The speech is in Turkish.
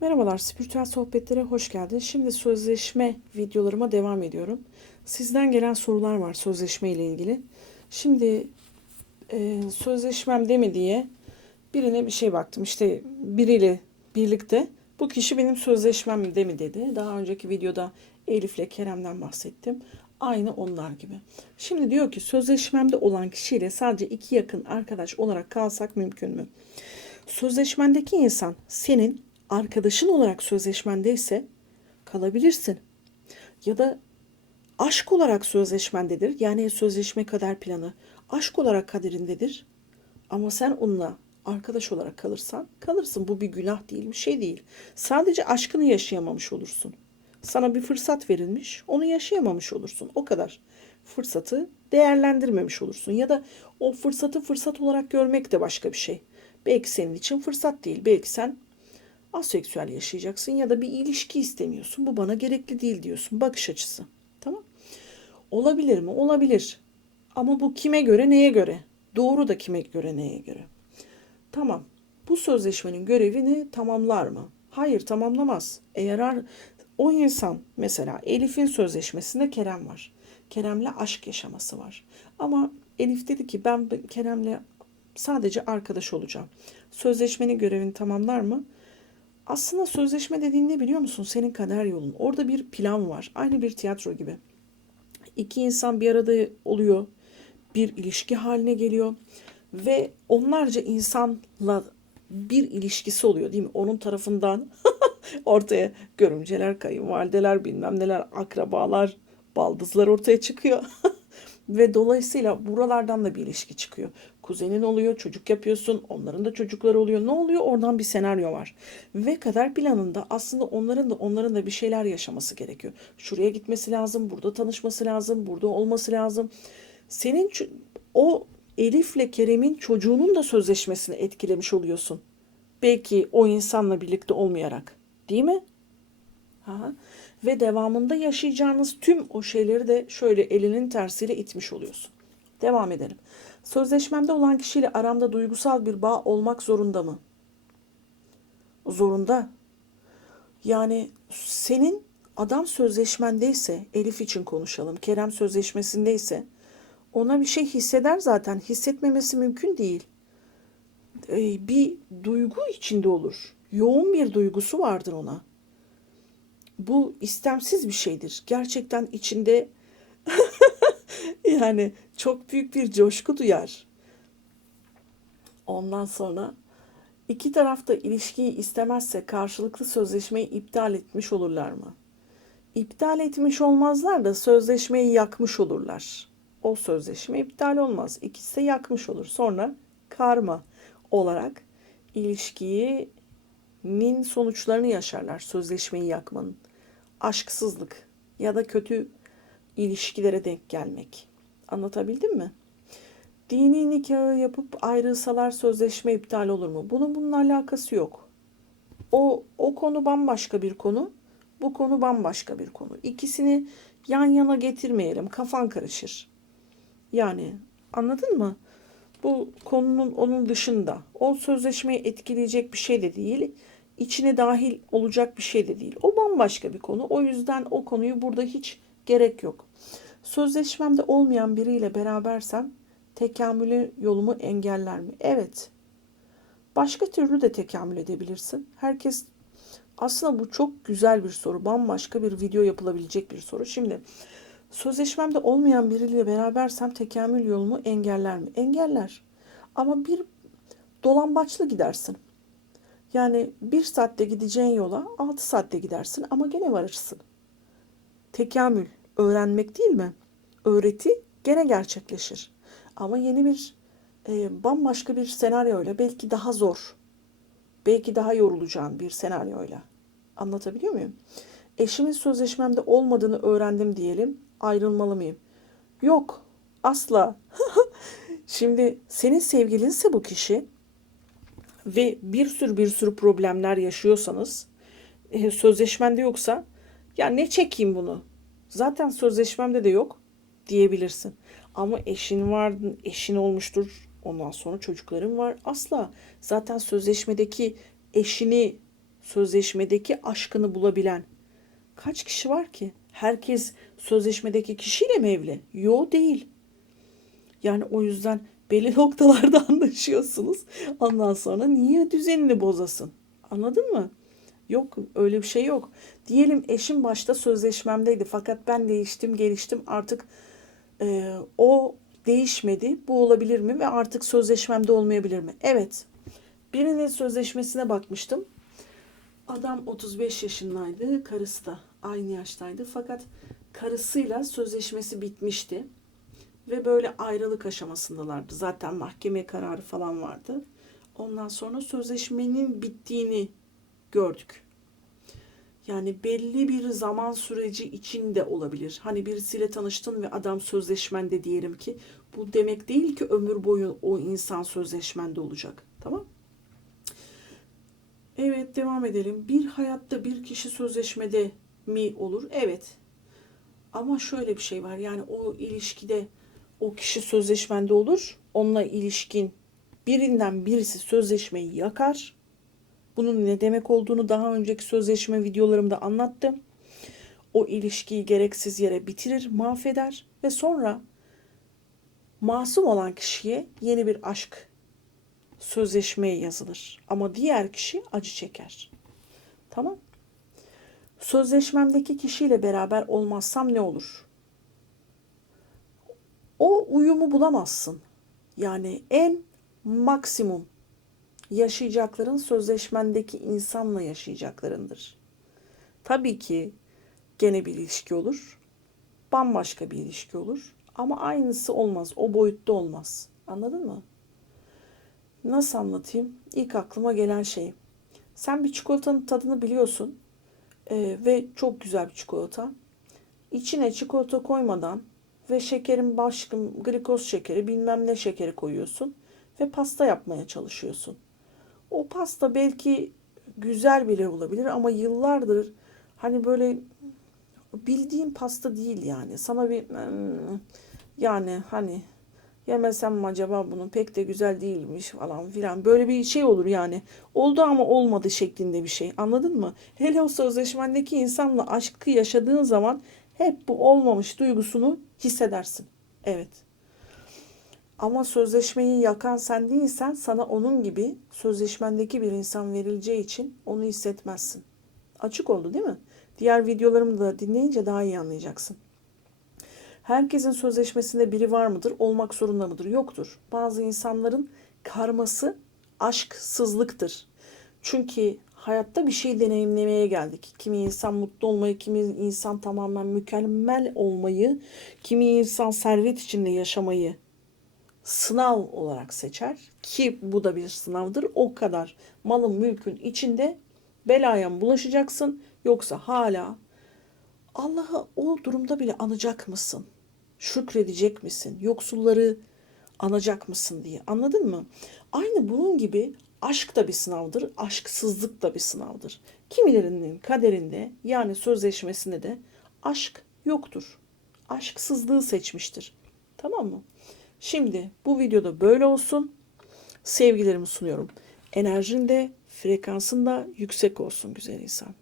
Merhabalar, spiritüel sohbetlere hoş geldin. Şimdi sözleşme videolarıma devam ediyorum. Sizden gelen sorular var sözleşme ile ilgili. Şimdi e, sözleşmemde mi diye birine bir şey baktım. İşte biriyle birlikte bu kişi benim sözleşmemde mi dedi. Daha önceki videoda Elif'le Kerem'den bahsettim. Aynı onlar gibi. Şimdi diyor ki sözleşmemde olan kişiyle sadece iki yakın arkadaş olarak kalsak mümkün mü? Sözleşmendeki insan senin arkadaşın olarak sözleşmendeyse kalabilirsin. Ya da aşk olarak sözleşmendedir. Yani sözleşme kader planı aşk olarak kaderindedir. Ama sen onunla arkadaş olarak kalırsan kalırsın. Bu bir günah değil, bir şey değil. Sadece aşkını yaşayamamış olursun. Sana bir fırsat verilmiş, onu yaşayamamış olursun. O kadar. Fırsatı değerlendirmemiş olursun. Ya da o fırsatı fırsat olarak görmek de başka bir şey. Belki senin için fırsat değil. Belki sen aseksüel yaşayacaksın ya da bir ilişki istemiyorsun. Bu bana gerekli değil diyorsun. Bakış açısı. Tamam? Olabilir mi? Olabilir. Ama bu kime göre, neye göre? Doğru da kime göre, neye göre? Tamam. Bu sözleşmenin görevini tamamlar mı? Hayır, tamamlamaz. Eğer ar- o insan mesela Elif'in sözleşmesinde Kerem var. Kerem'le aşk yaşaması var. Ama Elif dedi ki ben Kerem'le sadece arkadaş olacağım. Sözleşmenin görevini tamamlar mı? Aslında sözleşme dediğin ne biliyor musun? Senin kader yolun. Orada bir plan var. Aynı bir tiyatro gibi. İki insan bir arada oluyor. Bir ilişki haline geliyor. Ve onlarca insanla bir ilişkisi oluyor değil mi? Onun tarafından ortaya görümceler, kayınvalideler, bilmem neler, akrabalar, baldızlar ortaya çıkıyor. Ve dolayısıyla buralardan da bir ilişki çıkıyor. Kuzenin oluyor, çocuk yapıyorsun, onların da çocukları oluyor. Ne oluyor? Oradan bir senaryo var. Ve kader planında aslında onların da onların da bir şeyler yaşaması gerekiyor. Şuraya gitmesi lazım, burada tanışması lazım, burada olması lazım. Senin o Elif'le Kerem'in çocuğunun da sözleşmesini etkilemiş oluyorsun. Belki o insanla birlikte olmayarak. Değil mi? Ha. Ve devamında yaşayacağınız tüm o şeyleri de şöyle elinin tersiyle itmiş oluyorsun. Devam edelim. Sözleşmemde olan kişiyle aramda duygusal bir bağ olmak zorunda mı? Zorunda. Yani senin adam sözleşmendeyse, Elif için konuşalım, Kerem sözleşmesindeyse ona bir şey hisseder zaten. Hissetmemesi mümkün değil. Ee, bir duygu içinde olur. Yoğun bir duygusu vardır ona bu istemsiz bir şeydir. Gerçekten içinde yani çok büyük bir coşku duyar. Ondan sonra iki taraf da ilişkiyi istemezse karşılıklı sözleşmeyi iptal etmiş olurlar mı? İptal etmiş olmazlar da sözleşmeyi yakmış olurlar. O sözleşme iptal olmaz. İkisi de yakmış olur. Sonra karma olarak ilişkinin sonuçlarını yaşarlar sözleşmeyi yakmanın aşksızlık ya da kötü ilişkilere denk gelmek. Anlatabildim mi? Dini nikahı yapıp ayrılsalar sözleşme iptal olur mu? Bunun bunun alakası yok. O o konu bambaşka bir konu. Bu konu bambaşka bir konu. İkisini yan yana getirmeyelim. Kafan karışır. Yani anladın mı? Bu konunun onun dışında. O sözleşmeyi etkileyecek bir şey de değil içine dahil olacak bir şey de değil. O bambaşka bir konu. O yüzden o konuyu burada hiç gerek yok. Sözleşmemde olmayan biriyle berabersem tekamülü yolumu engeller mi? Evet. Başka türlü de tekamül edebilirsin. Herkes aslında bu çok güzel bir soru. Bambaşka bir video yapılabilecek bir soru. Şimdi sözleşmemde olmayan biriyle berabersem tekamül yolumu engeller mi? Engeller. Ama bir dolambaçlı gidersin. Yani bir saatte gideceğin yola altı saatte gidersin ama gene varırsın. Tekamül, öğrenmek değil mi? Öğreti gene gerçekleşir. Ama yeni bir e, bambaşka bir senaryoyla belki daha zor, belki daha yorulacağın bir senaryoyla. Anlatabiliyor muyum? Eşimin sözleşmemde olmadığını öğrendim diyelim. Ayrılmalı mıyım? Yok. Asla. Şimdi senin sevgilinse bu kişi ve bir sürü bir sürü problemler yaşıyorsanız e, sözleşmende yoksa ya ne çekeyim bunu? Zaten sözleşmemde de yok diyebilirsin. Ama eşin var, eşin olmuştur. Ondan sonra çocukların var. Asla zaten sözleşmedeki eşini sözleşmedeki aşkını bulabilen kaç kişi var ki? Herkes sözleşmedeki kişiyle mi evli? Yo değil. Yani o yüzden belli noktalarda anlaşıyorsunuz. Ondan sonra niye düzenini bozasın? Anladın mı? Yok öyle bir şey yok. Diyelim eşim başta sözleşmemdeydi fakat ben değiştim geliştim artık e, o değişmedi. Bu olabilir mi ve artık sözleşmemde olmayabilir mi? Evet. Birinin sözleşmesine bakmıştım. Adam 35 yaşındaydı, karısı da aynı yaştaydı. Fakat karısıyla sözleşmesi bitmişti. Ve böyle ayrılık aşamasındalardı. Zaten mahkeme kararı falan vardı. Ondan sonra sözleşmenin bittiğini gördük. Yani belli bir zaman süreci içinde olabilir. Hani birisiyle tanıştın ve adam sözleşmende diyelim ki bu demek değil ki ömür boyu o insan sözleşmende olacak. Tamam? Evet devam edelim. Bir hayatta bir kişi sözleşmede mi olur? Evet. Ama şöyle bir şey var. Yani o ilişkide o kişi sözleşmende olur. Onunla ilişkin birinden birisi sözleşmeyi yakar. Bunun ne demek olduğunu daha önceki sözleşme videolarımda anlattım. O ilişkiyi gereksiz yere bitirir, mahveder ve sonra masum olan kişiye yeni bir aşk sözleşmeye yazılır. Ama diğer kişi acı çeker. Tamam? Sözleşmemdeki kişiyle beraber olmazsam ne olur? O uyumu bulamazsın. Yani en maksimum yaşayacakların sözleşmendeki insanla yaşayacaklarındır. Tabii ki gene bir ilişki olur. Bambaşka bir ilişki olur. Ama aynısı olmaz. O boyutta olmaz. Anladın mı? Nasıl anlatayım? İlk aklıma gelen şey. Sen bir çikolatanın tadını biliyorsun. Ee, ve çok güzel bir çikolata. İçine çikolata koymadan ve şekerin başka glikoz şekeri bilmem ne şekeri koyuyorsun ve pasta yapmaya çalışıyorsun. O pasta belki güzel bile olabilir ama yıllardır hani böyle bildiğin pasta değil yani. Sana bir "Hmm, yani hani yemesem mi acaba bunu pek de güzel değilmiş falan filan. Böyle bir şey olur yani. Oldu ama olmadı şeklinde bir şey. Anladın mı? Hele o sözleşmendeki insanla aşkı yaşadığın zaman hep bu olmamış duygusunu hissedersin. Evet. Ama sözleşmeyi yakan sen değilsen sana onun gibi sözleşmendeki bir insan verileceği için onu hissetmezsin. Açık oldu değil mi? Diğer videolarımı da dinleyince daha iyi anlayacaksın. Herkesin sözleşmesinde biri var mıdır? Olmak zorunda mıdır? Yoktur. Bazı insanların karması aşksızlıktır. Çünkü hayatta bir şey deneyimlemeye geldik. Kimi insan mutlu olmayı, kimi insan tamamen mükemmel olmayı, kimi insan servet içinde yaşamayı sınav olarak seçer ki bu da bir sınavdır. O kadar malın mülkün içinde belaya mı bulaşacaksın yoksa hala Allah'ı o durumda bile anacak mısın? Şükredecek misin? Yoksulları anacak mısın diye. Anladın mı? Aynı bunun gibi aşk da bir sınavdır, aşksızlık da bir sınavdır. Kimilerinin kaderinde yani sözleşmesinde de aşk yoktur. Aşksızlığı seçmiştir. Tamam mı? Şimdi bu videoda böyle olsun. Sevgilerimi sunuyorum. Enerjin de frekansın da yüksek olsun güzel insan.